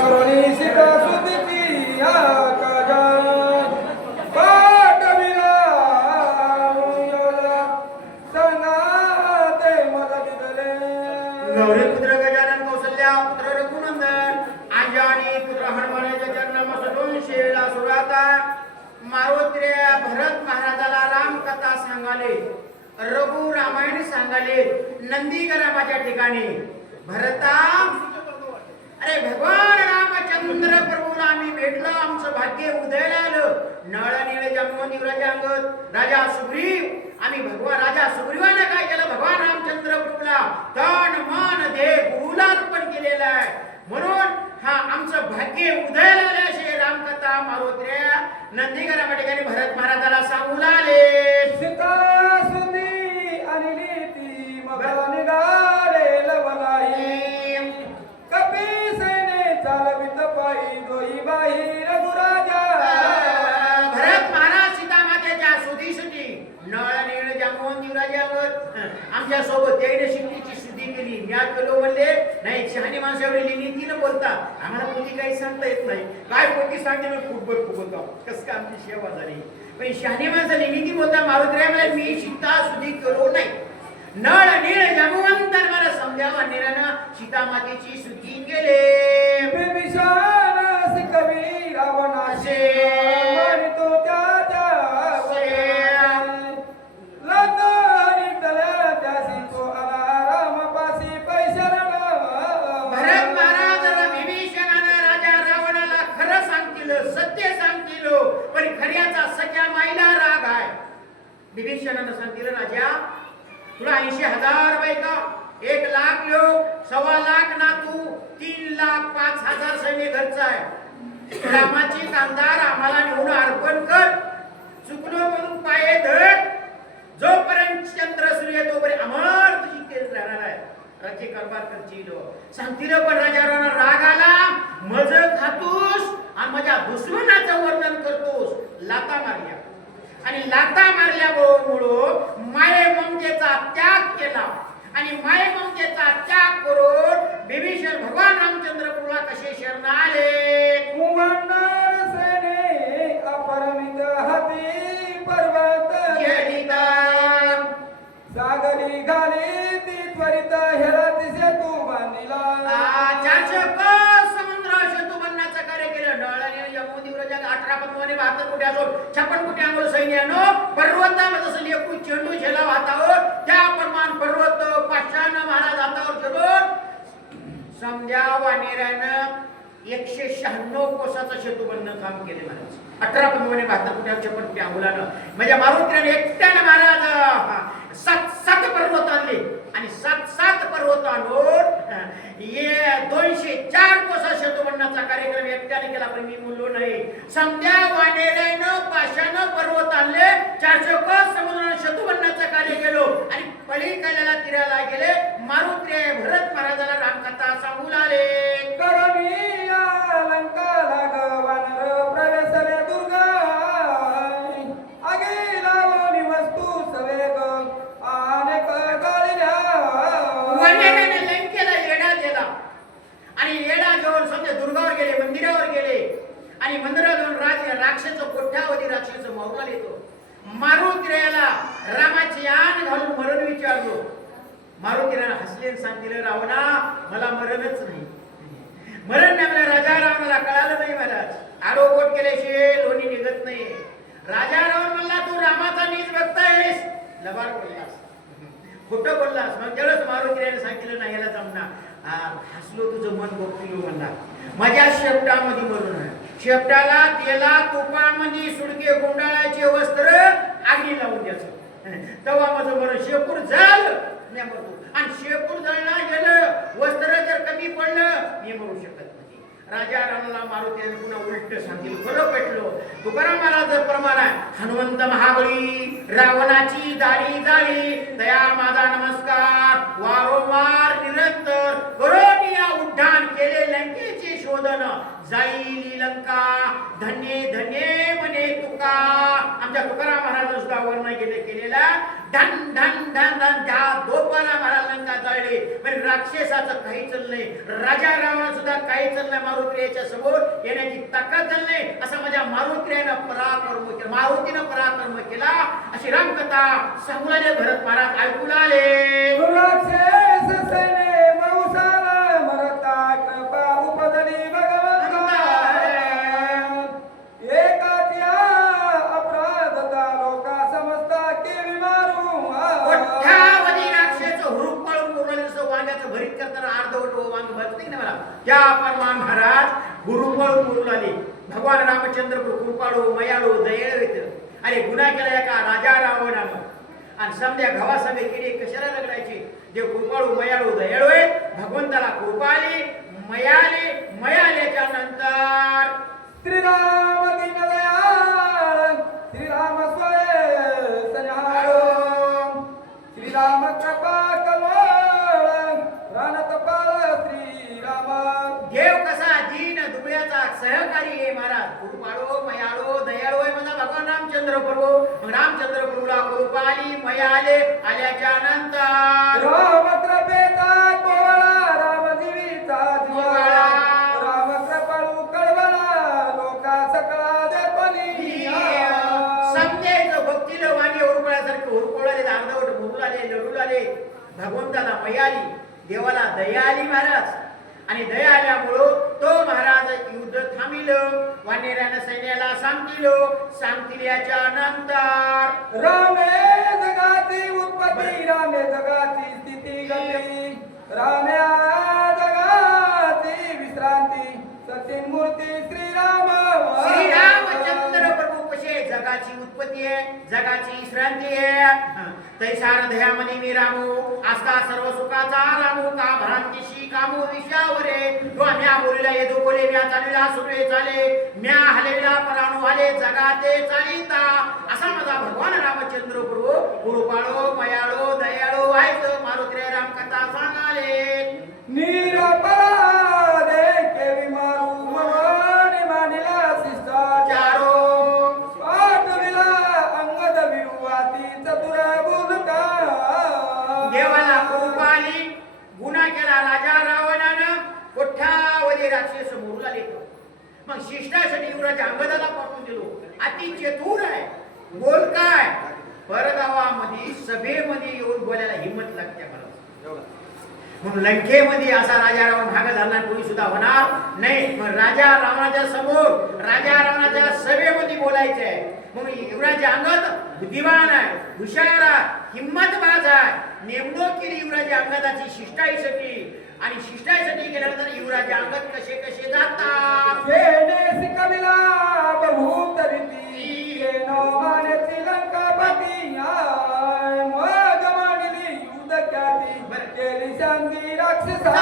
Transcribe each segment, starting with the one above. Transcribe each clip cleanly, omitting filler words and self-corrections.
करुणी Sita सुतीची Akaza पाठविला सांगा ते मला दिले गौरी पुत्र गजानन कौसल्या पुत्र रघुनंदन अंजनी पुत्र हनुमानाच्या जन्म 200 ला सुरुवात मारुती भरत महाराजाला रामकथा सांगाले रघु रामायण सांगाले नंदीग्रामाच्या ठिकाणी भरता अरे भगवान रामचंद्र प्रभूला आम्ही भेटलो आमचं भाग्य उदयाला आलं नळ नीळ जमवून युवराजांगत राजा सुग्रीव आम्ही भगवान राजा सुग्रीवाने काय केलं भगवान रामचंद्र प्रभूला तन मन देह गुरुला अर्पण केलेलं आहे म्हणून हा आमचं भाग्य उदयाला आले असे रामकथा मारुत्र्या नंदीग्रामा ठिकाणी भरत महाराजाला सांगू लागले सीता सुती आणि नीती मग निघाले लवलाई कपीसेने चालवित पायी दोई बाई रघुराजा भरत महाराज सीता मातेच्या सुधीसाठी नळ नीळ जमवून युवराजावर आमच्या सोबत त्याने शिकलीची शुद्धी केली मी आज गेलो म्हणले नाही शहाणी माणसं एवढी नीतीनं बोलतात आम्हाला कोणी काही सांगता येत नाही काय कोणी सांगते मी फुटबॉल फुगवतो कसं काय आमची सेवा झाली पण शहाणी माणसाने नीती बोलता मारुत्र्याला मी सीता सुधी करू नाही नळ नीळ जमवंतर मला समजावा निरानं सीता मातेची शुद्धी केले बिभीषण कवी रावणाचे मानितो त्याच्या लग्न तल्या त्यासी तो आला रामपासी पैशरण भरत महाराजाला विभीषणानं राजा रावणाला खरं सांगतील सत्य सांगतील पण खऱ्याचा सख्या माईला राग आहे विभीषणानं सांगतील राजा तुला 80,000 बायका 1 लाख लोक 1.25 लाख नातू 3 लाख 5,000 सैन्य घरचा आहे रामाची कांदार आम्हाला निवडून अर्पण कर चुकलो म्हणून पाये धड जोपर्यंत चंद्र सूर्य तोपर्यंत अमर तुझी तेज राहणार आहे राज्य कारभार करशील सांगतील पण राजाला राग आला मज खातोस आणि माझ्या दुश्मनाचं वर्णन करतोस लाता मारल्या आणि लाता मारल्यामुळं माये ममतेचा त्याग केला आणि माये ममतेचा त्याग करून विभीषण भगवान रामचंद्र प्रभूला कसे शरण आले कुमार सेने अपरमित हाती पर्वत खेळीता सागरी घाली ती त्वरित हेराती सेतू बांधिला 400 समुद्र सेतू बनण्याचं कार्य केलं नळाने यमुनी व्रजात 18 पद्माने 72 कोटी असून 56 कोटी अंगोल सैन्यानं पर्वतामध्ये जसं लेकरू चेंडू झेला हातावर त्या प्रमाण पर्वत पाषाण महाराज हातावर झेलून समजा वानेरानं 196 कोसाचं सेतू बनणं काम केले महाराज 18 पद्माने 72 कोटी 56 कोटी अंगोलानं म्हणजे मारुतीने एकट्यानं महाराज 7 पर्वत आणले आणि 7 पर्वत आणून ये 204 कोसा सेतू बनण्याचा कार्यक्रम एकट्याने केला पण मी म्हणलो नाही समध्या वानेरानं पाषाण पर्वत आणले 400 कोस समुद्राने सेतू बनण्याचा कार्य केलो आणि पलीकडल्या तीराला गेले मारुती भरत महाराजाला रामकथा सांगू लागले करणी लंका लाग वानर प्रवेशले दुर्गा आगे लावणी वस्तू सवेग अनेक गाळल्या वानेराने लंकेला येडा दिला आणि येडा घेऊन समजा दुर्गावर गेले मंदिरावर गेले आणि मंदिरात जाऊन राक्षस कोठ्यावधी राक्षस मारून येतो मारुतीला रामाची आण घालून मरण विचारलो मारुतीला हसले सांगितलं रावणा मला मरणच नाही मरण नाही मला राजा रावणाला कळालं नाही महाराज आरोपोट केल्याशिवाय लोणी निघत नाही राजा रावण म्हणला तू रामाचा नीच बघतायस लबाड बोललास खोटं बोललास मग त्यावेळेस मारुतीने सांगितलं नाही याला जमणार हसलो तुझं मन गोपलो म्हणला माझ्या शेपटामध्ये म्हणून शेपटाला तेला तुपामध्ये सुडके गुंडाळाचे वस्त्र आगी लावून द्यायचं तेव्हा माझं मन शेपूर झालं मी मरतो आणि शेपूर जळला गेलं वस्त्र जर कमी पडलं मी मरू शकत नाही राजा रावणाला मारुतीने पुन्हा उलट सांगितलं खरं पेटलो तुकाराम महाराज प्रमाण हनुमंत महाबळी रावणाची दाढी जाळी दया माझा नमस्कार वारंवार निरंतर करोनिया उड्डाण केले लंकेचे शोधन जाईल लंका धन्य धन्य म्हणे तुका आमच्या तुकाराम महाराज सुद्धा वर्णन केलेला धन धन धन धन त्या दोपाला महाराज लंका जाळली. पण राक्षसाचं काही चाललं नाही, राजा रावण सुद्धा काही चाललं नाही, मारुतीच्या समोर येण्याची ताकद झाली नाही. असा माझ्या मारुतीनं पराक्रम केला, मारुतीनं पराक्रम केला. अशी रामकथा सांगू लागले भरत महाराज ऐकू लागले. राक्षस सैने मौसाला मरता कृपा उपदरी भगवंता एकाच्या अपराधता लोका समजता केवी मारू कोट्यावधी राक्षस हुरूप पळून उरलेलं वांग्याचं भरीत करताना अर्धवट वांग भरत नाही ना मला. त्या परमान महाराज हुरूप पळून उरू लागले. भगवान रामचंद्र कृपाळू मयाळू दयाळू येत. अरे गुन्हा केला एका राजा रावणानं आणि समध्या गव्हासंगे किडे कशाला लग्नायचे. देव कृपाळू मयाळू दयाळू आहे. भगवंताला कृपा आली, मयाल्याच्या नंतर श्रीराम दीनदयाळ श्रीराम स्वय सन्याळ श्रीराम कृपा कमळ रणतपाल श्रीराम. देव कसा दीन दुबळ्याचा सहकारी आहे महाराज. कृपाळू मयाळू दयाळू आहे माझा भगवान रामचंद्र प्रभू. मग रामचंद्र प्रभूला कृपा आली, मयाले आल्याच्या नंतर राम कृपेचा कोवळा राम जीवीचा जिव्हाळा राम कृपाळू कळवळा लोका सकळा देपणी. समजायचं भक्तीला वाणी उरकळ्यासारखे उरकळले, अर्धवट भरून आले, लढू आले. भगवंताला मया आली, देवाला दया आली महाराज. आणि दया आल्यामुळं तो महाराज युद्ध थांबिलं. वानेरानं सैन्याला सांगतिल्याच्या नंतर रामे जगाची उत्पत्ती रामे जगाची स्थिती गती राम्या जगाची विश्रांती सचिन मूर्ती श्रीराम. श्रीरामचंद्र प्रभू कसे जगाची उत्पत्ती आहे, जगाची विश्रांती आहे. तैसार दह्यामध्ये मी रामू आस्था सर्व सुखाचा रामू का भ्रांतीशी कामू विषयावरे म्या बोलिला येदो बोले म्या चालिला सुरे चाले म्या हलेला पराणू आले जगाते चालिता. असा माझा भगवान रामचंद्र प्रभू कृपाळो मयाळो दयाळो व्हायचं मारुती रामकथा सांगाले. निरपरा दे केवी मारू मनोनी मानिला शिष्टाचारो पाठविला अंगद विरुवाती चतुर बोलका. देवाला कृपा आली, गुन्हा केला राजा रावणानं, कोट्यावधी राक्षस मोरला लेतो. मग शिष्टासाठी युवराज अंगदाला पाठवून दिलो. अति चतुर आहे, बोल काय परगावामध्ये सभेमध्ये येऊन बोलायला हिंमत लागते मला. म्हणून लंकेमध्ये असा राजा रावण भाग झाला कोणी सुद्धा होणार नाही. पण राजा रावणाच्या समोर राजा रावणाच्या सभेमध्ये बोलायचे आहे. म्हणून युवराज अंगद बुद्धिमान आहे, हुशार आहे, हिम्मतबाज आहे. नेमणूक केली युवराज अंगदाची शिष्टाईसाठी. आणि शिष्टाईसाठी गेल्यानंतर युवराज अंगद कसे कसे जातात. वेणे कविला बहुत रीती येनो मानेची लंकापती आय मग मांडली युद्ध ख्याती केली शांती राक्षसा.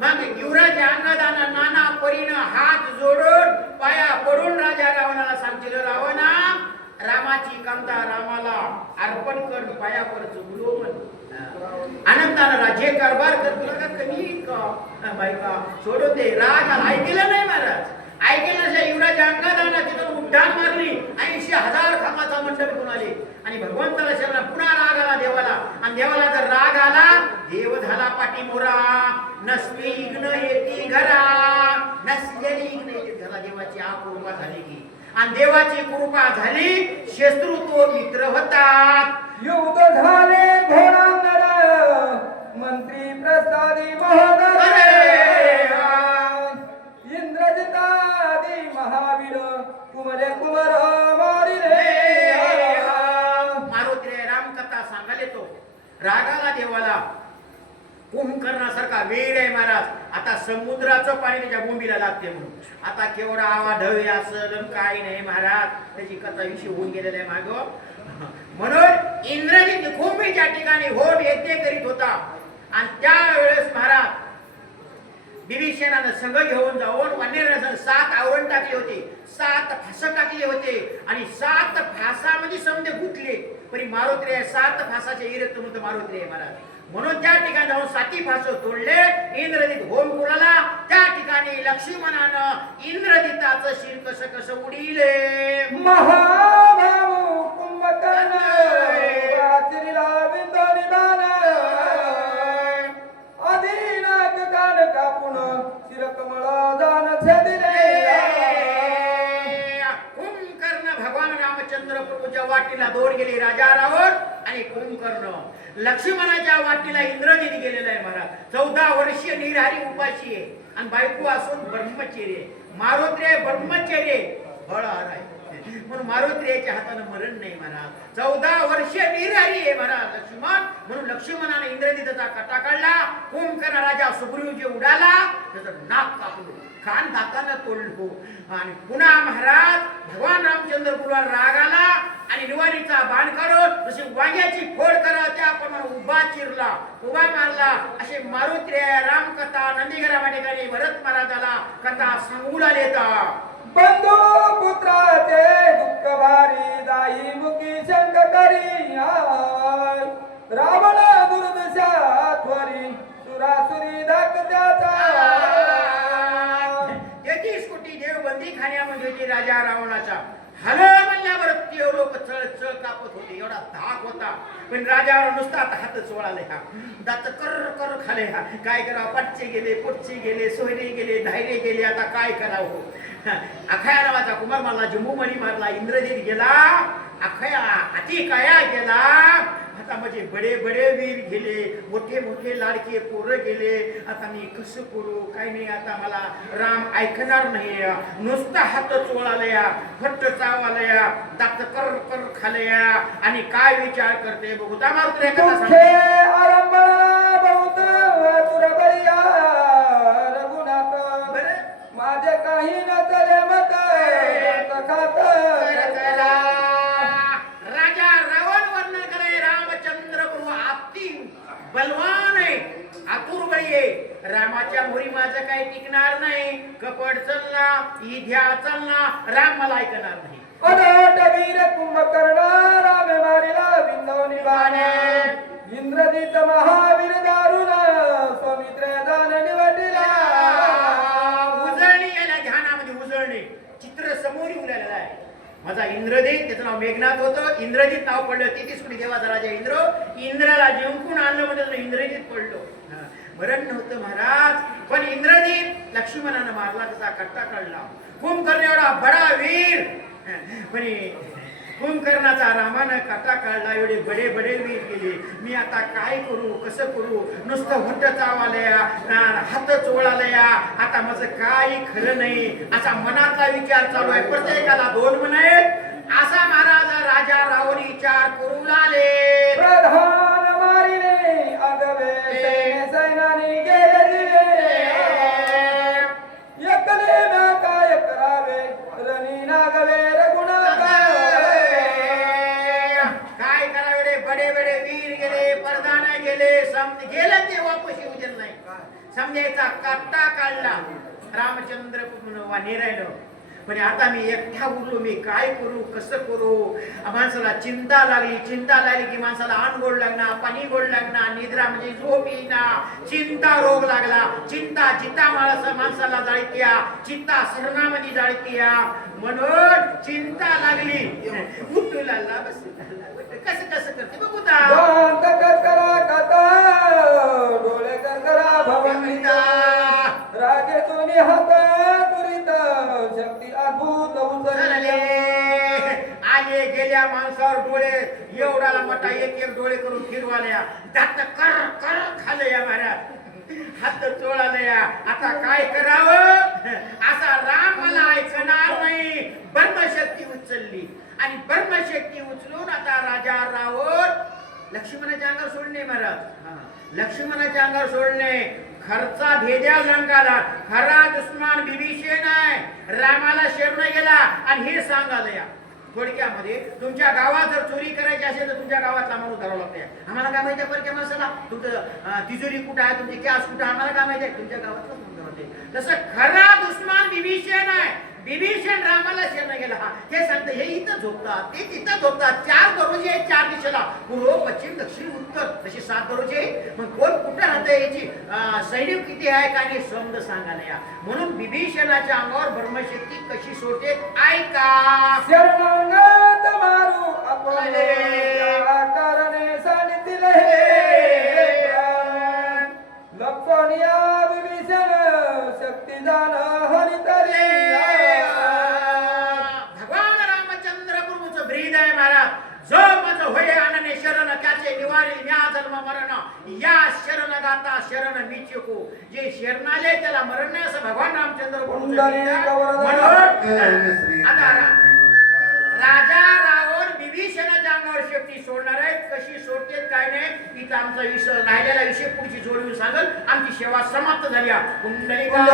मग युवराज अंगदानं नाना परीनं हात जोडून पाया पडून राजा रावणाला सांगितलं, रावणा रामाची कांता रामाला अर्पण कर, पाया पर चुकलो म्हण. अनंतानं राज्य कारभार कर, तुला का कमी का बायका सोडून दे. राग ऐकलं नाही महाराज, ऐकलं नसल्या युवराज अंगदानं तिथून उड्डाण मारली. 80,000 खांबाचा मंडप घेऊन आले आणि भगवंताला शरण पुन्हा राग आला देवाला. आणि देवाला जर राग आला, देव झाला पाठीमोरा. नसली इग्न येती घरा, नसलेली इग्न येते घरा. देवाची कृपा झाली की, आणि देवाची कृपा झाली, शत्रू तो मित्र होतात. युद्ध झाले घोडांगड मंत्री प्रसादी महोदय इंद्रजितादी महावीर कुमरे कुमर मारिले. मारुती रामकथा सांगायला तो रागाला देवाला कुंभकर्णासारखा वीर आहे महाराज. आता समुद्राचं पाणी त्याच्या बोंबीला लागते म्हणून आता केवढा आवा ढवी असेल काही नाही महाराज. त्याची कथा विषय होऊन गेलेला आहे माग. म्हणून इंद्रजित भूमीच्या ठिकाणी होम यज्ञ करीत होता. आणि त्यावेळेस महाराज विभीषणानं संघ घेऊन जाऊन वन्यराजानं 7 आवरण टाकले होते, 7 फास टाकले होते. आणि 7 फासामध्ये समजे गुंतले. पण मारुती 7 फासाचे इरत म्हणतो मारुती महाराज. म्हणून त्या ठिकाणी जाऊन 7 फास तोडले. इंद्रजित होम कुणाला त्या ठिकाणी लक्ष्मणानं इंद्रजिताचं शिर कसं कसं उडीले. महाभाऊ कुंभकर्ण आपण शिरकमळ दान छेदिले कुंभकर्ण भगवान रामचंद्र प्रभूच्या वाटीला दोर गेले राजा रावण आणि कुंभकर्ण लक्ष्मणाच्या वाटीला इंद्रजित गेलेला आहे महाराज 14 वर्षीय निरहरी उपाशी आहे आणि बायको असून ब्रह्मचर्य मारुत्र्य ब्रह्मचर्य फळहार आहे म्हणून मारुत्र्याच्या हाताने मरण नाही महाराज 14 वर्षीय निरहरी आहे महाराज लक्ष्मण म्हणून लक्ष्मणाने इंद्रजितचा कटा काढला कुंभकर्ण राजा सुग्रीव जे उडाला त्याचं नाक कापलं कान दाताना तोडलो आणि पुन्हा महाराज भगवान रामचंद्र पुरावर राग आला आणि निवारीचा बाण काढून जशी वांग्याची फोड करा त्याप्रमाणे उभा चिरला उभा मारला असे मारुत्र्य रामकथा नंदीग्राम ठिकाणी भरत महाराजाला कथा सांगू लागलेता बंधू पुत्राचे दुःख भारी दाई मुखी शंक करी आय. रावण दुर्दशा त्वरी सुरासुरी धाकत्याचा 33 कोटी देव बंदी खाण्यामध्ये होते राजा रावणाचा हल म्हणल्यावर ते लोक चळ चळ कापत होते एवढा धाक होता पण राजावर नुसता हात चोळाले हा दात कर कर खाले हा काय करावं पाटचे गेले पोटचे गेले सोयरे गेले धायरे गेले आता काय करावं अखया नावाचा कुमार मारला जम्मूमणी मारला इंद्रजित गेला अखया अति काया गेला आता माझे बडे बडे वीर गेले मोठे मोठे लाडके पोरं गेले आता मी कसं करू काय नाही आता मला राम ऐकणार नाही नुसता हात चोळालया फट्ट चावालया दात कर कर खालया आणि काय विचार करते बघू ता मारुत्र्य कथा सांगते आरंभला बहुत तुरबळिया रघुनाथ माझे काही न चले मत खात राजा रावण वर्णन करे रामचंद्र प्रभू अति बलवान आहे आतुर बळी आहे रामाच्या मोरी माझं काही टिकणार नाही कपट चलना ईध्या चलना राम मला ऐकणार नाही अनट वीर कुंभकर्ण राम मारिला बिंदवनी बाणे इंद्रजित महावीर दारुण सौमित्र दान निवडला उजळणी याला ध्यानामध्ये उजळणे चित्र समोर येऊन राहिलेलं आहे माझा इंद्रजित त्याचं नाव मेघनाथ होतं इंद्रजित नाव पडलं 33 कोटी देवाचा राजा इंद्राला जिंकून आणलं म्हणजे इंद्रजित पडलो मरण नव्हतं महाराज पण इंद्रजित लक्ष्मणानं मारला त्याचा कट्टा काढला कुंभकर्ण एवढा बडा वीर पण कुंभकर्णाचा रामानं काटा काढला एवढे बडे बडे वीर गेले मी आता काय करू कसं करू नुसतं हुट्ट चावालया हात चोळालया आता माझं काही खरं नाही असा मनातला विचार चालू आहे प्रत्येकाला 2 मन आहेत असा महाराज राजा रावण विचार करू लागले प्रधान मारिले अगवे सैनानी गेले एकले ना काय करावे रणी नागवे रघुनाथ काय करावे रे बडे बडे वीर गेले परदान गेले गेले ते वापस येऊ दिलं नाही समजायचा कट्टा काढला रामचंद्र निरायलो पण आता मी एकटा उरलो मी काय करू कसं करू माणसाला चिंता लागली की माणसाला अन्न गोड लागणार पाणी गोड लागणार निद्रा म्हणजे झोप येईना चिंता रोग लागला चिंता जिता माणसाला जाळत्या चिंता सरणामध्ये जाळत्या म्हणून चिंता लागली उठू लागला बस कसं करते बघू करा कथा डोळे करा भवनिता रागे तुम्ही हात तुरित शक्ती अद्भुत उचलले आले गेल्या माणसावर डोळे एवढाला मोठा एक डोळे करून फिरवाल्या दात कर कर खाले या महाराज हात चोळालया आता काय करावं असा राम मला ऐकणार नाही ब्रह्मशक्ती उचलली आणि ब्रह्मशक्ती उचलून आता राजा रावण लक्ष्मणाच्या अंगावर सोडणे महाराज लक्ष्मणाच्या अंगावर सोडणे खर्चा भेद्या लंकाला खरा दुश्मन बिभीषण आहे रामाला शरण गेला आणि हे सांगालया थोडक्यामध्ये तुमच्या गावात जर चोरी करायची असेल तर तुमच्या गावातला माणूस धरावा लागते आम्हाला काय माहिती परक्या माणसाला तुमचं तिजोरी कुठं आहे तुमची कॅश कुठं आम्हाला काय माहिती आहे तुमच्या गावातला माणूस तसं खरा दुश्मन बिभीषण आहे विभीषण रामाला शरण गेला हे सांगते हे इथं झोपतात ते तिथं झोपतात 4 दरवाजे आहेत 4 दिशेला पूर्व पश्चिम दक्षिण उत्तर तसे 7 दरवाजे मग कोण कुठे राहते याची सैनिक किती आहे का नाही समज सांगायला या म्हणून विभीषणाच्या अंगावर ब्रह्मशक्ती कशी सोडते ऐका शरणागत मारू आपले कारणे सांगितले लक्षणीय विभीषण बलिदान हरितरी भगवान रामचंद्र प्रभूचं ब्रीद आहे महाराज. जो मज होय अनने शरण त्याचे निवारी म्या जन्म मरण या शरण गाता शरण मी चुकू. जे शरणाले त्याला मरण नाही असं भगवान रामचंद्र प्रभूचं ब्रीद आहे. म्हणून आता राजा रावण विभीषणाच्या अंगावर शक्ती सोडणार आहे. कशी सोडते काय नाही तिथं आमचा विषय राहिलेला विषय पुढची जोडून सांगल. आमची सेवा समाप्त झाली. कुंडलिका